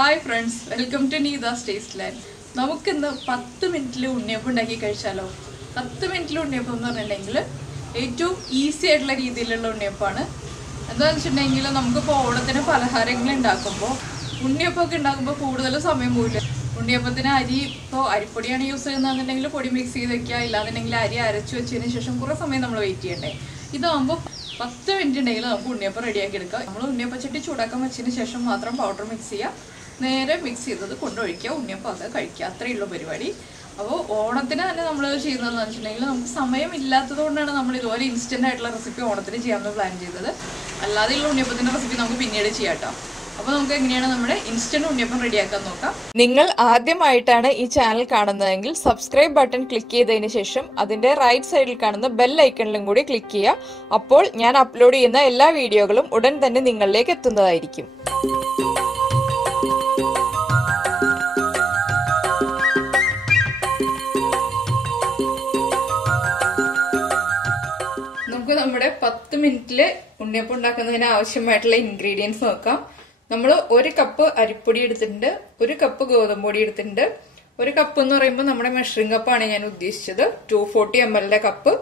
Hi friends, welcome to Neethas Tasteland. നമുക്ക് ഇന്ന് 10 മിനിറ്റിൽ ഉണ്ണിയപ്പം ഉണ്ടാക്കി കഴിച്ചാലോ. 10 മിനിറ്റിൽ ഉണ്ണിയപ്പം എന്ന് പറഞ്ഞിട്ടുണ്ടെങ്കിൽ ഏറ്റവും ഈസി ആയിട്ടുള്ള രീതിയിലുള്ള ഉണ്ണിയപ്പമാണ്. എന്താണെന്ന് വെച്ചിട്ടുണ്ടെങ്കിൽ നമുക്കിപ്പോൾ ഓണത്തിന് പലഹാരങ്ങൾ ഉണ്ടാക്കുമ്പോൾ ഉണ്ണിയപ്പമൊക്കെ ഉണ്ടാക്കുമ്പോൾ കൂടുതൽ സമയം പോയില്ല. ഉണ്ണിയപ്പത്തിന് അരി ഇപ്പോൾ അരിപ്പൊടിയാണ് യൂസ് ചെയ്യുന്നതെന്നുണ്ടെങ്കിൽ പൊടി മിക്സ് ചെയ്ത് വെക്കുക, ഇല്ലാന്നുണ്ടെങ്കിൽ അരി അരച്ച് വെച്ചതിന് ശേഷം കുറേ സമയം നമ്മൾ വെയിറ്റ് ചെയ്യണ്ടേ. ഇതാകുമ്പോൾ 10 മിനിറ്റ് ഉണ്ടെങ്കിൽ നമുക്ക് ഉണ്ണിയപ്പം റെഡിയാക്കി എടുക്കാം. നമ്മൾ ഉണ്ണിയപ്പച്ചട്ടി ചൂടാക്കാൻ വെച്ചതിന് ശേഷം മാത്രം പൗഡർ മിക്സ് ചെയ്യുക, നേരെ മിക്സ് ചെയ്തത് കൊണ്ടൊഴിക്കുക, ഉണ്ണിയപ്പം അത് കഴിക്കുക. അത്രയേ ഉള്ളൂ പരിപാടി. അപ്പോൾ ഓണത്തിന് തന്നെ നമ്മൾ ചെയ്യുന്നതെന്ന് വെച്ചിട്ടുണ്ടെങ്കിൽ നമുക്ക് സമയം ഇല്ലാത്തത് കൊണ്ടാണ് നമ്മൾ ഇതുപോലെ ഇൻസ്റ്റൻ്റ് ആയിട്ടുള്ള റെസിപ്പി ഓണത്തിന് ചെയ്യാമെന്ന് പ്ലാൻ ചെയ്തത്. അല്ലാതെയുള്ള ഉണ്ണിയപ്പത്തിൻ്റെ റെസിപ്പി നമുക്ക് പിന്നീട് ചെയ്യാം കേട്ടോ. അപ്പോൾ നമുക്ക് എങ്ങനെയാണ് നമ്മുടെ ഇൻസ്റ്റന്റ് ഉണ്ണിയപ്പം റെഡിയാക്കാൻ നോക്കാം. നിങ്ങൾ ആദ്യമായിട്ടാണ് ഈ ചാനൽ കാണുന്നതെങ്കിൽ സബ്സ്ക്രൈബ് ബട്ടൺ ക്ലിക്ക് ചെയ്തതിന് ശേഷം അതിന്റെ റൈറ്റ് സൈഡിൽ കാണുന്ന ബെൽ ഐക്കണിലും കൂടി ക്ലിക്ക് ചെയ്യുക. അപ്പോൾ ഞാൻ അപ്ലോഡ് ചെയ്യുന്ന എല്ലാ വീഡിയോകളും ഉടൻ തന്നെ നിങ്ങളിലേക്ക് എത്തുന്നതായിരിക്കും. നമുക്ക് നമ്മുടെ 10 മിനിറ്റില് ഉണ്ണിയപ്പം ഉണ്ടാക്കുന്നതിന് ആവശ്യമായിട്ടുള്ള ഇൻഗ്രീഡിയൻസ് നോക്കാം. നമ്മൾ 1 കപ്പ് അരിപ്പൊടി എടുത്തിട്ടുണ്ട്, 1 കപ്പ് ഗോതമ്പ് പൊടി എടുത്തിട്ടുണ്ട്. 1 കപ്പ് എന്ന് പറയുമ്പോൾ നമ്മുടെ മെഷറിംഗ് കപ്പാണ് ഞാൻ ഉദ്ദേശിച്ചത്, 240 ml കപ്പ്.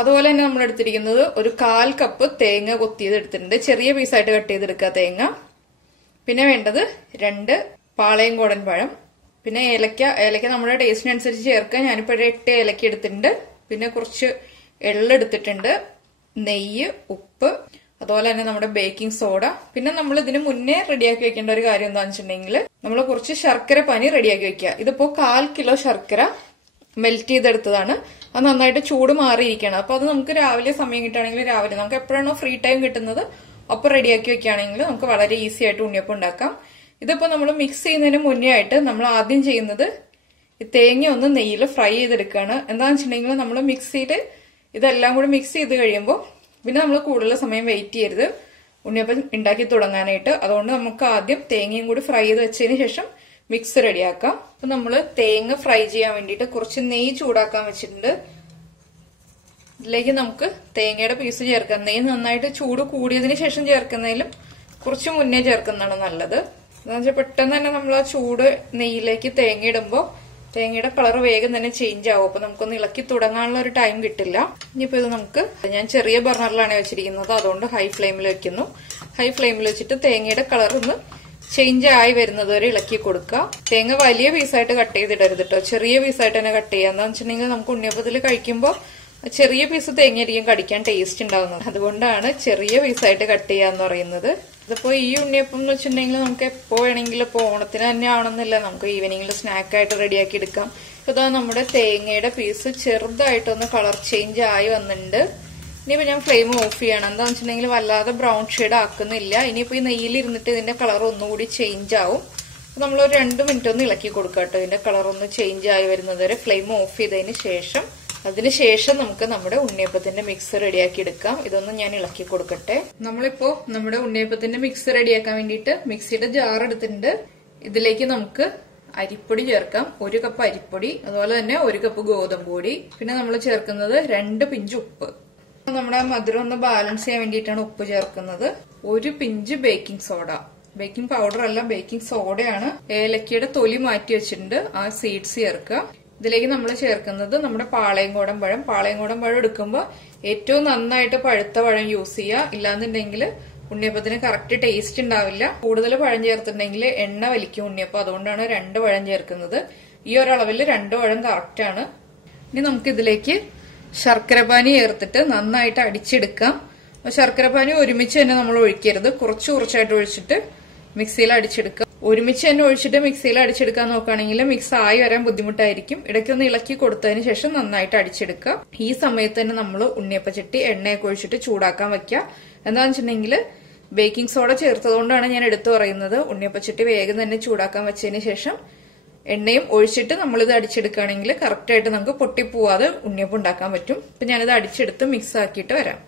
അതുപോലെ തന്നെ നമ്മൾ എടുത്തിരിക്കുന്നത് 1/4 കപ്പ് തേങ്ങ കൊത്തിയത് എടുത്തിട്ടുണ്ട്, ചെറിയ പീസായിട്ട് കട്ട് ചെയ്തെടുക്കുക തേങ്ങ. പിന്നെ വേണ്ടത് 2 പാളയംകോടൻ പഴം. പിന്നെ ഏലക്ക നമ്മുടെ ടേസ്റ്റിനനുസരിച്ച് ചേർക്കുക. ഞാനിപ്പോൾ 8 ഏലക്ക എടുത്തിട്ടുണ്ട്. പിന്നെ കുറച്ച് എള്ളെടുത്തിട്ടുണ്ട്, നെയ്യ്, ഉപ്പ്, അതുപോലെ തന്നെ നമ്മുടെ ബേക്കിംഗ് സോഡ. പിന്നെ നമ്മൾ ഇതിന് മുന്നേ റെഡിയാക്കി വെക്കേണ്ട ഒരു കാര്യം എന്താണെന്ന് വെച്ചിട്ടുണ്ടെങ്കിൽ നമ്മൾ കുറച്ച് ശർക്കര പാനി റെഡിയാക്കി വെക്കുക. ഇതിപ്പോ 1/4 കിലോ ശർക്കര മെൽറ്റ് ചെയ്തെടുത്തതാണ്. അത് നന്നായിട്ട് ചൂട് മാറിയിരിക്കണം. അപ്പൊ അത് നമുക്ക് രാവിലെ സമയം കിട്ടുകയാണെങ്കിൽ രാവിലെ, നമുക്ക് എപ്പോഴാണോ ഫ്രീ ടൈം കിട്ടുന്നത് അപ്പൊ റെഡിയാക്കി വെക്കുകയാണെങ്കിൽ നമുക്ക് വളരെ ഈസി ആയിട്ട് ഉണ്ണിയപ്പം ഉണ്ടാക്കാം. ഇതിപ്പോ നമ്മൾ മിക്സ് ചെയ്യുന്നതിന് മുന്നേ ആയിട്ട് നമ്മൾ ആദ്യം ചെയ്യുന്നത് ഈ തേങ്ങ ഒന്ന് നെയ്യിൽ ഫ്രൈ ചെയ്തെടുക്കുകയാണ്. എന്താണെന്ന് വെച്ചിട്ടുണ്ടെങ്കിൽ നമ്മൾ മിക്സിയിൽ ഇതെല്ലാം കൂടി മിക്സ് ചെയ്ത് കഴിയുമ്പോൾ പിന്നെ നമ്മൾ കൂടുതൽ സമയം വെയിറ്റ് ചെയ്യരുത് ഉണ്ണിയപ്പം ഉണ്ടാക്കി തുടങ്ങാനായിട്ട്. അതുകൊണ്ട് നമുക്ക് ആദ്യം തേങ്ങയും കൂടി ഫ്രൈ ചെയ്ത് വെച്ചതിന് ശേഷം മിക്സ് റെഡിയാക്കാം. അപ്പൊ നമ്മൾ തേങ്ങ ഫ്രൈ ചെയ്യാൻ വേണ്ടിയിട്ട് കുറച്ച് നെയ്യ് ചൂടാക്കാൻ വെച്ചിട്ടുണ്ട്. ഇതിലേക്ക് നമുക്ക് തേങ്ങയുടെ പീസ് ചേർക്കാം. നെയ്യ് നന്നായിട്ട് ചൂട് കൂടിയതിന് ശേഷം ചേർക്കുന്നതിലും കുറച്ച് മുന്നേ ചേർക്കുന്നതാണ് നല്ലത്. എന്താണെന്ന് വെച്ചാൽ പെട്ടെന്ന് തന്നെ നമ്മൾ ആ ചൂട് നെയ്യിലേക്ക് തേങ്ങ ഇടുമ്പോൾ തേങ്ങയുടെ കളർ വേഗം തന്നെ ചേഞ്ച് ആവും. അപ്പൊ നമുക്കൊന്ന് ഇളക്കി തുടങ്ങാനുള്ള ഒരു ടൈം കിട്ടില്ല. ഇനിയിപ്പോ ഇത് നമുക്ക്, ഞാൻ ചെറിയ ബർണറിലാണ് വെച്ചിരിക്കുന്നത്, അതുകൊണ്ട് ഹൈ ഫ്ലെയിമിൽ വെക്കുന്നു. ഹൈ ഫ്ലെയിമിൽ വെച്ചിട്ട് തേങ്ങയുടെ കളർ ഒന്ന് ചേഞ്ച് ആയി വരുന്നത് വരെ ഇളക്കി കൊടുക്കുക. തേങ്ങ വലിയ പീസായിട്ട് കട്ട് ചെയ്തിടരുത് കേട്ടോ, ചെറിയ പീസായിട്ട് തന്നെ കട്ട് ചെയ്യുക. എന്താണെന്ന് വെച്ചിട്ടുണ്ടെങ്കിൽ നമുക്ക് ഉണ്ണിയപ്പത്തിൽ കഴിക്കുമ്പോൾ ചെറിയ പീസ് തേങ്ങയായിരിക്കും കടിക്കാൻ ടേസ്റ്റ് ഉണ്ടാവുന്നത്. അതുകൊണ്ടാണ് ചെറിയ പീസായിട്ട് കട്ട് ചെയ്യാന്ന് പറയുന്നത്. ഇതിപ്പോ ഈ ഉണ്ണിയപ്പം എന്ന് വെച്ചിട്ടുണ്ടെങ്കിൽ നമുക്ക് എപ്പോ വേണമെങ്കിലും, ഇപ്പൊ ഓണത്തിന് തന്നെ ആവണമെന്നില്ല, നമുക്ക് ഈവനിങ്ങിൽ സ്നാക്കായിട്ട് റെഡിയാക്കി എടുക്കാം. ഇപ്പൊ ഇതാ നമ്മുടെ തേങ്ങയുടെ പീസ് ചെറുതായിട്ടൊന്ന് കളർ ചേഞ്ച് ആയി വന്നിട്ടുണ്ട്. ഇനിയിപ്പോ ഞാൻ ഫ്ലെയിം ഓഫ് ചെയ്യണം. എന്താണെന്ന് വെച്ചിട്ടുണ്ടെങ്കിൽ വല്ലാതെ ബ്രൗൺ ഷെയ്ഡ് ആക്കുന്നില്ല. ഇനിയിപ്പോ ഈ നെയ്യിലിരുന്നിട്ട് ഇതിന്റെ കളർ ഒന്നുകൂടി ചേഞ്ച് ആവും. നമ്മൾ ഒരു 2 മിനിറ്റ് ഒന്ന് ഇളക്കി കൊടുക്കാം കേട്ടോ. ഇതിന്റെ കളർ ഒന്ന് ചേഞ്ച് ആയി വരുന്നത് വരെ ഫ്ലെയിം ഓഫ് ചെയ്തതിന് ശേഷം, അതിനുശേഷം നമുക്ക് നമ്മുടെ ഉണ്ണിയപ്പത്തിന്റെ മിക്സ് റെഡിയാക്കി എടുക്കാം. ഇതൊന്ന് ഞാൻ ഇളക്കി കൊടുക്കട്ടെ. നമ്മളിപ്പോ നമ്മുടെ ഉണ്ണിയപ്പത്തിന്റെ മിക്സ് റെഡിയാക്കാൻ വേണ്ടിയിട്ട് മിക്സിയുടെ ജാർ എടുത്തിട്ടുണ്ട്. ഇതിലേക്ക് നമുക്ക് അരിപ്പൊടി ചേർക്കാം. 1 കപ്പ് അരിപ്പൊടി, അതുപോലെ തന്നെ 1 കപ്പ് ഗോതമ്പ് പൊടി. പിന്നെ നമ്മൾ ചേർക്കുന്നത് 2 പിഞ്ച് ഉപ്പ്. നമ്മുടെ മധുരം ഒന്ന് ബാലൻസ് ചെയ്യാൻ വേണ്ടിയിട്ടാണ് ഉപ്പ് ചേർക്കുന്നത്. 1 pinch baking soda, baking powder അല്ല, ബേക്കിംഗ് സോഡയാണ്. ഏലക്കയുടെ തൊലി മാറ്റി വെച്ചിട്ടുണ്ട്, ആ സീഡ്സ് ചേർക്കുക. ഇതിലേക്ക് നമ്മൾ ചേർക്കുന്നത് നമ്മുടെ പാളയംകോടൻ പഴം. പാളയംകോടൻ പഴം എടുക്കുമ്പോൾ ഏറ്റവും നന്നായിട്ട് പഴുത്ത പഴം യൂസ് ചെയ്യുക. ഇല്ലാന്നുണ്ടെങ്കിൽ ഉണ്ണിയപ്പത്തിന് കറക്റ്റ് ടേസ്റ്റ് ഉണ്ടാവില്ല. കൂടുതൽ പഴം ചേർത്തിട്ടുണ്ടെങ്കിൽ എണ്ണ വലിക്കും ഉണ്ണിയപ്പം. അതുകൊണ്ടാണ് 2 പഴം ചേർക്കുന്നത്. ഈ ഒരളവിൽ 2 പഴം കറക്റ്റ് ആണ്. ഇനി നമുക്ക് ഇതിലേക്ക് ശർക്കരപ്പാനി ചേർത്തിട്ട് നന്നായിട്ട് അടിച്ചെടുക്കാം. ശർക്കരപ്പാനി ഒരുമിച്ച് തന്നെ നമ്മൾ ഒഴിക്കരുത്, കുറച്ച് കുറച്ചായിട്ട് ഒഴിച്ചിട്ട് മിക്സിയിൽ അടിച്ചെടുക്കുക. ഒരുമിച്ച് തന്നെ ഒഴിച്ചിട്ട് മിക്സിയിൽ അടിച്ചെടുക്കാൻ നോക്കുകയാണെങ്കിൽ മിക്സ് ആയി വരാൻ ബുദ്ധിമുട്ടായിരിക്കും. ഇടയ്ക്കൊന്ന് ഇളക്കി കൊടുത്തതിന് ശേഷം നന്നായിട്ട് അടിച്ചെടുക്കുക. ഈ സമയത്ത് തന്നെ നമ്മൾ ഉണ്ണിയപ്പച്ചട്ടി എണ്ണയൊക്കെ ഒഴിച്ചിട്ട് ചൂടാക്കാൻ വെക്കുക. എന്താണെന്ന് വെച്ചിട്ടുണ്ടെങ്കിൽ ബേക്കിംഗ് സോഡ ചേർത്തതുകൊണ്ടാണ് ഞാൻ എടുത്തു പറയുന്നത്. ഉണ്ണിയപ്പച്ചട്ടി വേഗം തന്നെ ചൂടാക്കാൻ വെച്ചതിന് ശേഷം എണ്ണയും ഒഴിച്ചിട്ട് നമ്മളിത് അടിച്ചെടുക്കുകയാണെങ്കിൽ കറക്റ്റായിട്ട് നമുക്ക് പൊട്ടിപ്പോവാതെ ഉണ്ണിയപ്പം ഉണ്ടാക്കാൻ പറ്റും. അപ്പൊ ഞാനിത് അടിച്ചെടുത്ത് മിക്സ് ആക്കിയിട്ട് വരാം.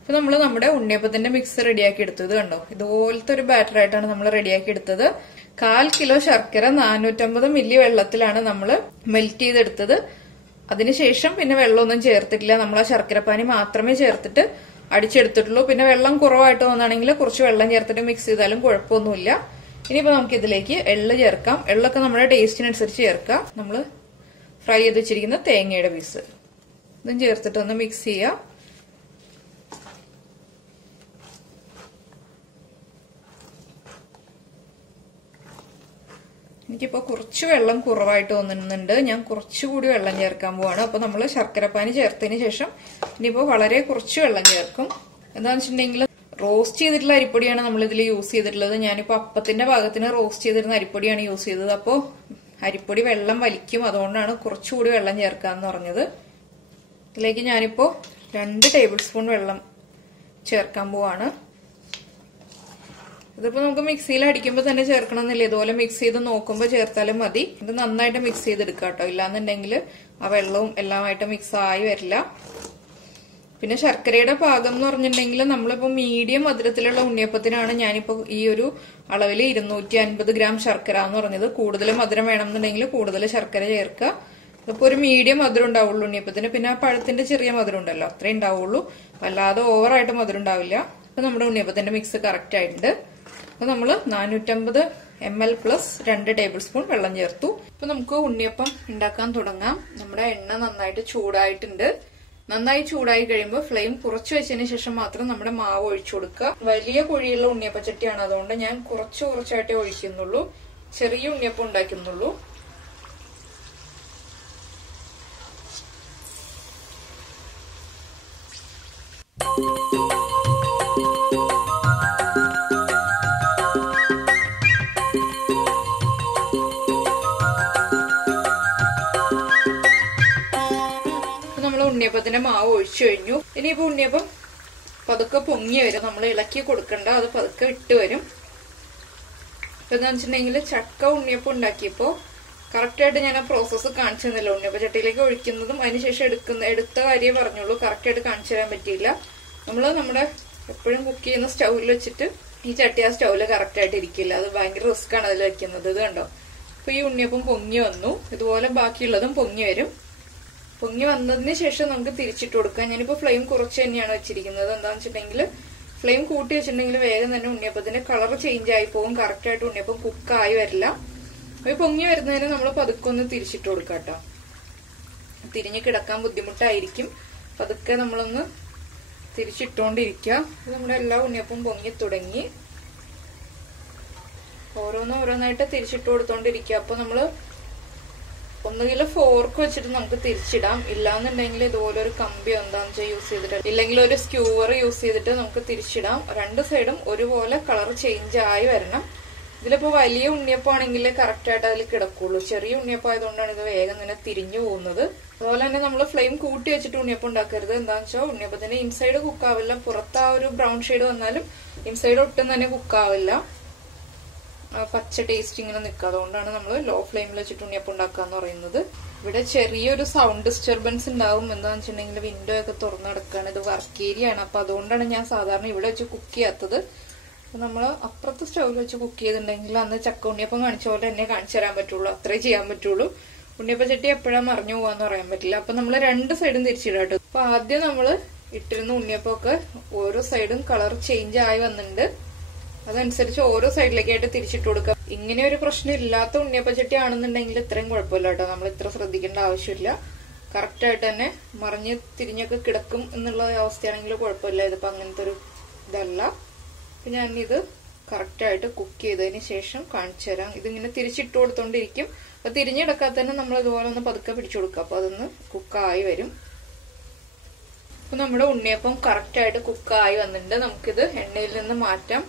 അപ്പൊ നമ്മൾ നമ്മുടെ ഉണ്ണിയപ്പത്തിന്റെ മിക്സ് റെഡിയാക്കി എടുത്തത് കണ്ടോ, ഇതുപോലത്തെ ഒരു ബാറ്റർ ആയിട്ടാണ് നമ്മൾ റെഡിയാക്കി എടുത്തത്. 1/4 കിലോ ശർക്കര 450 മില്ലി വെള്ളത്തിലാണ് നമ്മൾ മെൽറ്റ് ചെയ്തെടുത്തത്. അതിനുശേഷം പിന്നെ വെള്ളമൊന്നും ചേർത്തിട്ടില്ല, നമ്മൾ ആ ശർക്കരപ്പാനി മാത്രമേ ചേർത്തിട്ട് അടിച്ചെടുത്തിട്ടുള്ളൂ. പിന്നെ വെള്ളം കുറവായിട്ട് തോന്നുകയാണെങ്കിൽ കുറച്ച് വെള്ളം ചേർത്തിട്ട് മിക്സ് ചെയ്താലും കുഴപ്പമൊന്നുമില്ല. ഇനിയിപ്പോ നമുക്ക് ഇതിലേക്ക് എള്ള് ചേർക്കാം. എള്ളൊക്കെ നമ്മുടെ ടേസ്റ്റിനനുസരിച്ച് ചേർക്കാം. നമ്മള് ഫ്രൈ ചെയ്ത് വെച്ചിരിക്കുന്ന തേങ്ങയുടെ പീസ് ഇതും ചേർത്തിട്ട് ഒന്ന് മിക്സ് ചെയ്യാം. എനിക്കിപ്പോ കുറച്ച് വെള്ളം കുറവായിട്ട് തോന്നുന്നുണ്ട്. ഞാൻ കുറച്ചുകൂടി വെള്ളം ചേർക്കാൻ പോവാണ്. അപ്പൊ നമ്മള് ശർക്കരപ്പാനി ചേർത്തതിന് ശേഷം ഇനിയിപ്പോ വളരെ കുറച്ച് വെള്ളം ചേർക്കും. എന്താണെന്ന് വെച്ചിട്ടുണ്ടെങ്കിൽ റോസ്റ്റ് ചെയ്തിട്ടുള്ള അരിപ്പൊടിയാണ് നമ്മൾ ഇതിൽ യൂസ് ചെയ്തിട്ടുള്ളത്. ഞാനിപ്പോ അപ്പത്തിന്റെ ഭാഗത്തിന് റോസ്റ്റ് ചെയ്തിരുന്ന അരിപ്പൊടിയാണ് യൂസ് ചെയ്തത്. അപ്പോ അരിപ്പൊടി വെള്ളം വലിക്കും, അതുകൊണ്ടാണ് കുറച്ചുകൂടി വെള്ളം ചേർക്കാന്ന് പറഞ്ഞത്. ഇതിലേക്ക് ഞാനിപ്പോ 2 ടേബിൾ സ്പൂൺ വെള്ളം ചേർക്കാൻ പോവാണ്. ഇതിപ്പോ നമുക്ക് മിക്സിയിൽ അടിക്കുമ്പോൾ തന്നെ ചേർക്കണമെന്നില്ല, ഇതുപോലെ മിക്സ് ചെയ്ത് നോക്കുമ്പോൾ ചേർത്താലും മതി. ഇത് നന്നായിട്ട് മിക്സ് ചെയ്തെടുക്കാം കേട്ടോ, ഇല്ലാന്നുണ്ടെങ്കിൽ ആ വെള്ളവും എല്ലാമായിട്ട് മിക്സ് ആയി വരില്ല. പിന്നെ ശർക്കരയുടെ പാകം എന്ന് പറഞ്ഞിട്ടുണ്ടെങ്കിൽ നമ്മളിപ്പോ മീഡിയം മധുരത്തിലുള്ള ഉണ്ണിയപ്പത്തിനാണ് ഞാനിപ്പോ ഈ ഒരു അളവിൽ 250 ഗ്രാം ശർക്കര എന്ന് പറഞ്ഞത്. കൂടുതൽ മധുരം വേണമെന്നുണ്ടെങ്കിൽ കൂടുതൽ ശർക്കര ചേർക്കുക. ഇപ്പൊ ഒരു മീഡിയം മധുരം ഉണ്ടാവുള്ളൂ ഉണ്ണിയപ്പത്തിന്. പിന്നെ ആ പഴത്തിന്റെ ചെറിയ മധുരം ഉണ്ടല്ലോ, അത്രേ ഉണ്ടാവുള്ളൂ, അല്ലാതെ ഓവറായിട്ട് മധുരം ഉണ്ടാവില്ല. അപ്പൊ നമ്മുടെ ഉണ്ണിയപ്പത്തിന്റെ മിക്സ് കറക്റ്റ് ആയിട്ടുണ്ട്. അപ്പൊ നമ്മള് 450 ml പ്ലസ് 2 ടേബിൾ സ്പൂൺ വെള്ളം ചേർത്തു. ഇപ്പൊ നമുക്ക് ഉണ്ണിയപ്പം ഉണ്ടാക്കാൻ തുടങ്ങാം. നമ്മുടെ എണ്ണ നന്നായിട്ട് ചൂടായിട്ടുണ്ട്. നന്നായി ചൂടായി കഴിയുമ്പോൾ ഫ്ലെയിം കുറച്ച് വെച്ചതിന് ശേഷം മാത്രം നമ്മുടെ മാവ് ഒഴിച്ചു കൊടുക്കുക. വലിയ കുഴിയുള്ള ഉണ്ണിയപ്പച്ചട്ടിയാണ്, അതുകൊണ്ട് ഞാൻ കുറച്ചായിട്ടേ ഒഴിക്കുന്നുള്ളൂ. ചെറിയ ഉണ്ണിയപ്പം ഉണ്ടാക്കുന്നുള്ളൂ. ഉണ്ണിയപ്പത്തിന്റെ മാവ് ഒഴിച്ചു കഴിഞ്ഞു. ഇനിയിപ്പോ ഉണ്ണിയപ്പം പതുക്കെ പൊങ്ങി വരും. നമ്മൾ ഇളക്കി കൊടുക്കണ്ട, അത് പതുക്കെ ഇട്ട് വരും. ഇപ്പൊ എന്താ വെച്ചിട്ടുണ്ടെങ്കിൽ ചക്ക ഉണ്ണിയപ്പം ഉണ്ടാക്കിയപ്പോ കറക്റ്റായിട്ട് ഞാൻ ആ പ്രോസസ്സ് കാണിച്ചു തന്നില്ല. ഉണ്ണിയപ്പ ചട്ടിയിലേക്ക് ഒഴിക്കുന്നതും അതിനുശേഷം എടുത്ത കാര്യമേ പറഞ്ഞുള്ളൂ. കറക്റ്റായിട്ട് കാണിച്ചു തരാൻ പറ്റിയില്ല. നമ്മള് നമ്മുടെ എപ്പോഴും കുക്ക് ചെയ്യുന്ന സ്റ്റൗവിൽ വെച്ചിട്ട് ഈ ചട്ടി ആ സ്റ്റൗവില് കറക്റ്റായിട്ട് ഇരിക്കില്ല. അത് ഭയങ്കര റിസ്ക് ആണ് അതിൽ വെക്കുന്നത്. ഇത് കണ്ടോ, അപ്പൊ ഈ ഉണ്ണിയപ്പം പൊങ്ങി വന്നു. ഇതുപോലെ ബാക്കിയുള്ളതും പൊങ്ങി വരും. പൊങ്ങി വന്നതിന് ശേഷം നമുക്ക് തിരിച്ചിട്ട് കൊടുക്കാം. ഞാനിപ്പോ ഫ്ലെയിം കുറച്ച് തന്നെയാണ് വെച്ചിരിക്കുന്നത്. എന്താണെന്ന് വെച്ചിട്ടുണ്ടെങ്കിൽ ഫ്ലെയിം കൂട്ടി വെച്ചിട്ടുണ്ടെങ്കിൽ വേഗം തന്നെ ഉണ്ണിയപ്പത്തിന്റെ കളർ ചേഞ്ച് ആയി പോകും. കറക്റ്റ് ആയിട്ട് ഉണ്ണിയപ്പം കുക്കായി വരില്ല. അപ്പൊ പൊങ്ങി വരുന്നതിന് നമ്മൾ പതുക്കെ ഒന്ന് തിരിച്ചിട്ട് കൊടുക്കാം കേട്ടോ. തിരിഞ്ഞ് കിടക്കാൻ ബുദ്ധിമുട്ടായിരിക്കും. പതുക്കെ നമ്മളൊന്ന് തിരിച്ചിട്ടോണ്ടിരിക്കുക. നമ്മുടെ എല്ലാ ഉണ്ണിയപ്പം പൊങ്ങി തുടങ്ങി. ഓരോന്നായിട്ട് തിരിച്ചിട്ട് കൊടുത്തോണ്ടിരിക്കുക. അപ്പൊ നമ്മള് ഒന്നുകിൽ ഫോർക്ക് വെച്ചിട്ട് നമുക്ക് തിരിച്ചിടാം, ഇല്ലാന്നുണ്ടെങ്കിൽ ഇതുപോലെ ഒരു കമ്പി എന്താന്ന് വെച്ചാൽ യൂസ് ചെയ്തിട്ട്, ഇല്ലെങ്കിൽ ഒരു സ്ക്യൂവർ യൂസ് ചെയ്തിട്ട് നമുക്ക് തിരിച്ചിടാം. 2 സൈഡും ഒരുപോലെ കളർ ചേഞ്ച് ആയി വരണം. ഇതിലിപ്പോ വലിയ ഉണ്ണിയപ്പാണെങ്കിൽ കറക്റ്റ് ആയിട്ട് അതിൽ കിടക്കുള്ളൂ. ചെറിയ ഉണ്ണിയപ്പം ആയതുകൊണ്ടാണ് ഇത് വേഗം തന്നെ തിരിഞ്ഞു പോകുന്നത്. അതുപോലെ തന്നെ നമ്മൾ ഫ്ലെയിം കൂട്ടി വെച്ചിട്ട് ഉണ്ണിയപ്പം ഉണ്ടാക്കരുത്. എന്താണെന്ന് വെച്ചാൽ ഉണ്ണിയപ്പത്തിന്റെ ഇൻസൈഡ് കുക്കാവില്ല. പുറത്ത് ആ ഒരു ബ്രൗൺ ഷെയ്ഡ് വന്നാലും ഇൻസൈഡ് ഒട്ടും തന്നെ കുക്കാവില്ല. പച്ച ടേസ്റ്റ് ഇങ്ങനെ നിൽക്കുക. അതുകൊണ്ടാണ് നമ്മൾ ലോ ഫ്ലെയിമിൽ വെച്ചിട്ട് ഉണ്ണിയപ്പം ഉണ്ടാക്കുക എന്ന് പറയുന്നത്. ഇവിടെ ചെറിയൊരു സൗണ്ട് ഡിസ്റ്റർബൻസ് ഉണ്ടാവും. എന്താണെന്ന് വെച്ചിട്ടുണ്ടെങ്കിൽ വിൻഡോ ഒക്കെ തുറന്നു കിടക്കുകയാണ്. ഇത് വർക്ക് ഏരിയ ആണ്. അപ്പൊ അതുകൊണ്ടാണ് ഞാൻ സാധാരണ ഇവിടെ വെച്ച് കുക്ക് ചെയ്യാത്തത്. നമ്മള് അപ്പുറത്ത് സ്റ്റൗവിൽ വെച്ച് കുക്ക് ചെയ്തിട്ടുണ്ടെങ്കിൽ അന്ന് ചക്ക ഉണ്ണിയപ്പം കാണിച്ച പോലെ തന്നെ കാണിച്ചു തരാൻ പറ്റുള്ളൂ. അത്രേ ചെയ്യാൻ പറ്റുള്ളൂ. ഉണ്ണിയപ്പം ചട്ടി എപ്പോഴാ മറിഞ്ഞു പോവാന്ന് പറയാൻ പറ്റില്ല. അപ്പൊ നമ്മള് 2 സൈഡും തിരിച്ചിടാട്ടോ. അപ്പൊ ആദ്യം നമ്മള് ഇട്ടിരുന്ന ഉണ്ണിയപ്പൊക്കെ ഓരോ സൈഡും കളർ ചേഞ്ച് ആയി വന്നിട്ടുണ്ട്. അതനുസരിച്ച് ഓരോ സൈഡിലേക്കായിട്ട് തിരിച്ചിട്ട് കൊടുക്കുക. ഇങ്ങനെ ഒരു പ്രശ്നം ഇല്ലാത്ത ഉണ്ണിയപ്പച്ചട്ടി ആണെന്നുണ്ടെങ്കിൽ ഇത്രയും കുഴപ്പമില്ല കേട്ടോ. നമ്മൾ ഇത്ര ശ്രദ്ധിക്കേണ്ട ആവശ്യമില്ല. കറക്റ്റ് ആയിട്ട് തന്നെ മറിഞ്ഞ് തിരിഞ്ഞൊക്കെ കിടക്കും എന്നുള്ള അവസ്ഥയാണെങ്കിൽ കുഴപ്പമില്ല. ഇതിപ്പോ അങ്ങനത്തെ ഒരു ഇതല്ല. അപ്പൊ ഞാനിത് കറക്റ്റായിട്ട് കുക്ക് ചെയ്തതിന് ശേഷം കാണിച്ചു തരാം. ഇതിങ്ങനെ തിരിച്ചിട്ട് കൊടുത്തോണ്ടിരിക്കും. അപ്പൊ തിരിഞ്ഞെടുക്കാതെ തന്നെ നമ്മൾ ഇതുപോലെ ഒന്ന് പതുക്കെ പിടിച്ചു കൊടുക്കുക. അപ്പൊ അതൊന്ന് കുക്കായി വരും. അപ്പൊ നമ്മുടെ ഉണ്ണിയപ്പം കറക്റ്റായിട്ട് കുക്കായി വന്നിട്ടുണ്ട്. നമുക്കിത് എണ്ണയിൽ നിന്ന് മാറ്റാം.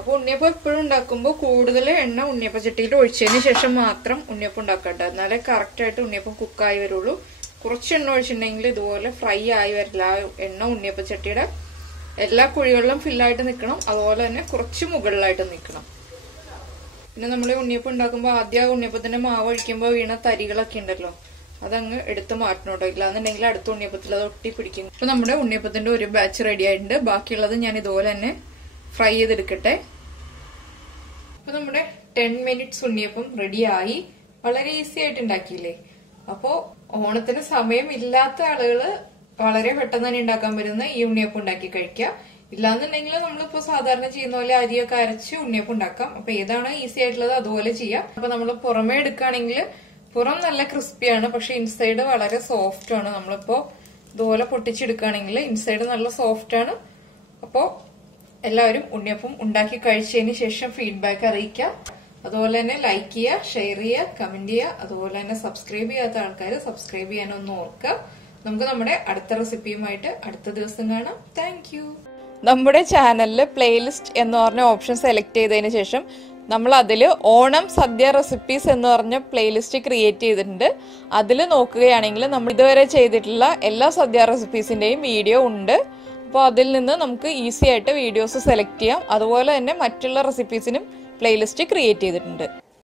അപ്പൊ ഉണ്ണിയപ്പം എപ്പോഴും ഉണ്ടാക്കുമ്പോൾ കൂടുതൽ എണ്ണ ഉണ്ണിയപ്പച്ചട്ടിയിൽ ഒഴിച്ചതിന് ശേഷം മാത്രം ഉണ്ണിയപ്പം ഉണ്ടാക്കട്ടെ. എന്നാലേ കറക്റ്റ് ആയിട്ട് ഉണ്ണിയപ്പം കുക്കായി വരുള്ളൂ. കുറച്ച് എണ്ണ ഒഴിച്ചിട്ടുണ്ടെങ്കിൽ ഇതുപോലെ ഫ്രൈ ആയി വരില്ല. ആ എണ്ണ ഉണ്ണിയപ്പച്ചട്ടിയുടെ എല്ലാ കുഴികളിലും ഫില്ലായിട്ട് നിൽക്കണം. അതുപോലെ തന്നെ കുറച്ച് മുകളിലായിട്ട് നിൽക്കണം. പിന്നെ നമ്മൾ ഉണ്ണിയപ്പം ഉണ്ടാക്കുമ്പോൾ ആദ്യം ഉണ്ണിയപ്പത്തിന്റെ മാവ് ഒഴിക്കുമ്പോൾ വീണ തരികളൊക്കെ ഉണ്ടല്ലോ, അതങ്ങ് എടുത്ത് മാറ്റണം കേട്ടോ. ഇല്ലാന്നുണ്ടെങ്കിൽ അടുത്ത ഉണ്ണിയപ്പത്തിൽ അത് ഒട്ടി പിടിക്കും. അപ്പൊ നമ്മുടെ ഉണ്ണിയപ്പത്തിന്റെ ഒരു ബാച്ച് റെഡി ആയിട്ടുണ്ട്. ബാക്കിയുള്ളത് ഞാൻ ഇതുപോലെ തന്നെ ഫ്രൈ ചെയ്തെടുക്കട്ടെ. അപ്പൊ നമ്മുടെ 10 മിനിറ്റ്സ് ഉണ്ണിയപ്പം റെഡിയായി. വളരെ ഈസി ആയിട്ട് ഉണ്ടാക്കിയില്ലേ. അപ്പോ ഓണത്തിന് സമയം ഇല്ലാത്ത ആളുകള് വളരെ പെട്ടെന്ന് തന്നെ ഉണ്ടാക്കാൻ പറ്റുന്ന ഈ ഉണ്ണിയപ്പം ഉണ്ടാക്കി കഴിക്കുക. ഇല്ലാന്നുണ്ടെങ്കിൽ നമ്മളിപ്പോ സാധാരണ ചെയ്യുന്ന പോലെ അരിയൊക്കെ അരച്ച് ഉണ്ണിയപ്പം ഉണ്ടാക്കാം. അപ്പൊ ഏതാണ് ഈസി ആയിട്ടുള്ളത് അതുപോലെ ചെയ്യാം. അപ്പൊ നമ്മൾ പുറമേ എടുക്കുകയാണെങ്കിൽ പുറം നല്ല ക്രിസ്പിയാണ്, പക്ഷെ ഇൻസൈഡ് വളരെ സോഫ്റ്റ് ആണ്. നമ്മളിപ്പോ ഇതുപോലെ പൊട്ടിച്ചെടുക്കുകയാണെങ്കിൽ ഇൻസൈഡ് നല്ല സോഫ്റ്റ് ആണ്. അപ്പോ എല്ലാവരും ഉണ്ണിയപ്പം ഉണ്ടാക്കി കഴിച്ചതിന് ശേഷം ഫീഡ്ബാക്ക് അറിയിക്കുക. അതുപോലെ തന്നെ ലൈക്ക് ചെയ്യുക, ഷെയർ ചെയ്യുക, കമന്റ് ചെയ്യുക. അതുപോലെ തന്നെ സബ്സ്ക്രൈബ് ചെയ്യാത്ത ആൾക്കാർ സബ്സ്ക്രൈബ് ചെയ്യാനൊന്ന് ഓർക്കുക. നമുക്ക് നമ്മുടെ അടുത്ത റെസിപ്പിയുമായിട്ട് അടുത്ത ദിവസം കാണാം. Thank you. നമ്മുടെ ചാനലിൽ പ്ലേലിസ്റ്റ് എന്ന് പറഞ്ഞ ഓപ്ഷൻ സെലക്ട് ചെയ്തതിന് ശേഷം നമ്മൾ അതിൽ ഓണം സദ്യ റെസിപ്പീസ് എന്ന് പറഞ്ഞ പ്ലേലിസ്റ്റ് ക്രിയേറ്റ് ചെയ്തിട്ടുണ്ട്. അതിൽ നോക്കുകയാണെങ്കിൽ നമ്മൾ ഇതുവരെ ചെയ്തിട്ടുള്ള എല്ലാ സദ്യ റെസിപ്പീസിൻ്റെയും വീഡിയോ ഉണ്ട്. അപ്പോൾ അതിൽ നിന്ന് നമുക്ക് ഈസി ആയിട്ട് വീഡിയോസ് സെലക്ട് ചെയ്യാം. അതുപോലെ തന്നെ മറ്റുള്ള റെസിപ്പീസിനും പ്ലേലിസ്റ്റ് ക്രിയേറ്റ് ചെയ്തിട്ടുണ്ട്.